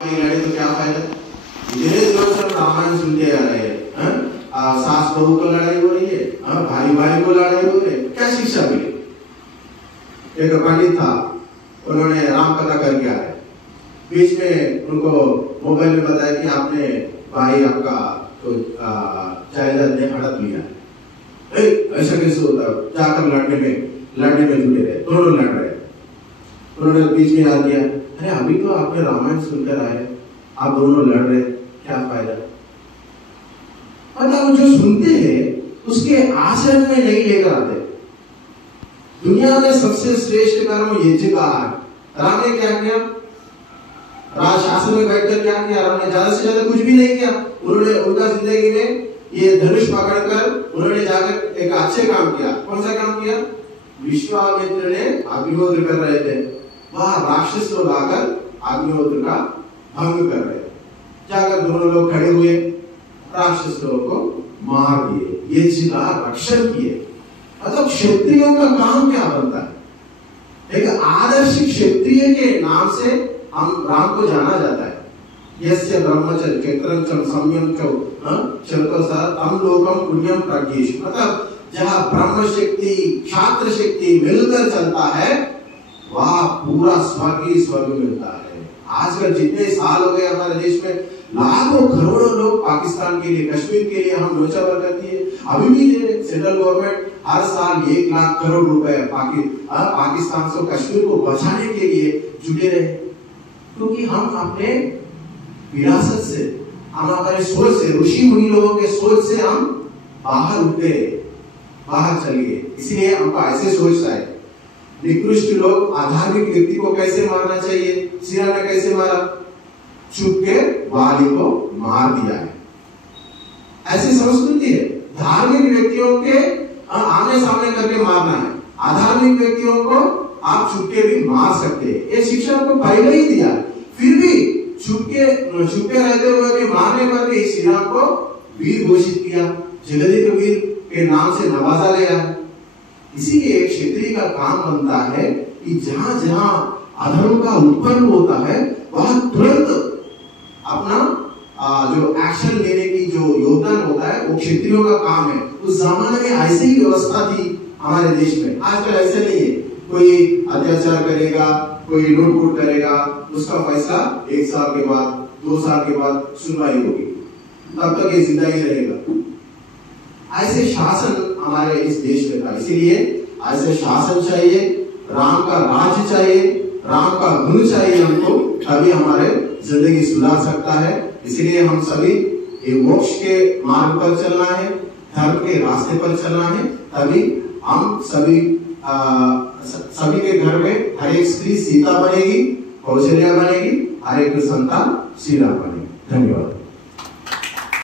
लड़े तो क्या फायदा। इतने दिनों से हम रामायण सुनते आ रहे हैं, सास बहू को लड़ाई हो रही है, भाई भाई को लड़ाई हो रही है, क्या शिक्षा मिली। एक पंडित था, उन्होंने राम कथा करके आए, बीच में उनको मोबाइल में बताया कि आपने भाई आपका तो जायदाद ने हड़प लिया। ऐसा कैसे होता, जाकर लड़ने में जुटे रहे, दोनों लड़ रहे। उन्होंने बीच में याद किया, अरे अभी तो आपने रामायण सुनकर आए, आप दोनों लड़ रहे, क्या फायदा। मतलब जो सुनते हैं उसके आचरण में नहीं लेकर आते। दुनिया में सबसे श्रेष्ठ कर्म यज्ञ का है। राम ने क्या किया, राज शासन में बैठकर क्या किया, राम ने ज्यादा से ज्यादा कुछ भी नहीं किया। उन्होंने उनका जिंदगी में ये धनुष पकड़कर उन्होंने जाकर एक अच्छे काम किया। कौन सा काम किया, विश्वामित्र ने अग्निहोत्र कर रहे थे, वहां राक्षस लोग आकर अग्निहोत्र का भंग कर रहे थे। जाकर दोनों लोग खड़े हुए, राक्षस लोगों को मार दिए, ये जिला रक्षण किए। मतलब क्षत्रियों का काम क्या बनता है, एक आदर्श क्षत्रिय के नाम से हम राम को जाना जाता है। यस्य ब्रह्मचर्य क्षेत्रम संयम तम लोकम पुण्यम प्रज्ञेश। मतलब जहां ब्रह्म शक्ति क्षात्र शक्ति मिलकर चलता है वहां पूरा स्वर्ग ही स्वर्ग मिलता है। आजकल जितने साल हो गए हमारे देश में लाखों करोड़ों लोग पाकिस्तान के लिए, कश्मीर के लिए हम न्योछावर करती है, अभी भी दे रहे। सेंट्रल गवर्नमेंट हर साल 1 लाख करोड़ रुपए पाकिस्तान से कश्मीर को बचाने के लिए जुटे रहे, क्योंकि हम अपने विरासत से, हम हमारे सोच से, ऋषि मुनि लोगों के सोच से हम बाहर उठे, बाहर चलिए। इसलिए हमको ऐसे सोचता है। निकृष्ट लोग अधार्मिक व्यक्ति को कैसे मारना चाहिए, सिरा ने कैसे मारा, चुप के वाली को मार दिया है, ऐसी संस्कृति है। धार्मिक व्यक्तियों के आमने सामने करके मारना है, अधार्मिक व्यक्तियों को आप छुपके भी मार सकते हैं। ये शिक्षा को पहले ही दिया, फिर भी छुपके रहते हुए भी मारने पर भी श्री राम को वीर घोषित किया, जगदीप वीर के नाम से नवाजा गया। इसीलिए क्षत्रिय का काम बनता है कि जहां जहां अधर्म का उत्पन्न होता है वहां तुरंत अपना जो एक्शन लेने की जो योगदान होता है वो क्षत्रियों का काम है। उस जमाने में ऐसी ही व्यवस्था थी हमारे देश में, आजकल ऐसे नहीं है। कोई अत्याचार करेगा, कोई लूट करेगा, उसका फैसला 1 साल के बाद 2 साल के बाद सुनवाई होगी, तब तक ये जिंदा ही रहेगा। ऐसे शासन हमारे इस देश में था, इसीलिए ऐसे शासन चाहिए, राम का राज्य चाहिए, राम का गुण चाहिए हमको, तभी हमारे जिंदगी सुधार सकता है। इसलिए हम सभी ये मोक्ष के मार्ग पर चलना है, धर्म के रास्ते पर चलना है, तभी हम सभी के घर में हर एक स्त्री सीता बनेगी, कौशल्या बनेगी, हर एक संतान श्री राम बनेगी। धन्यवाद।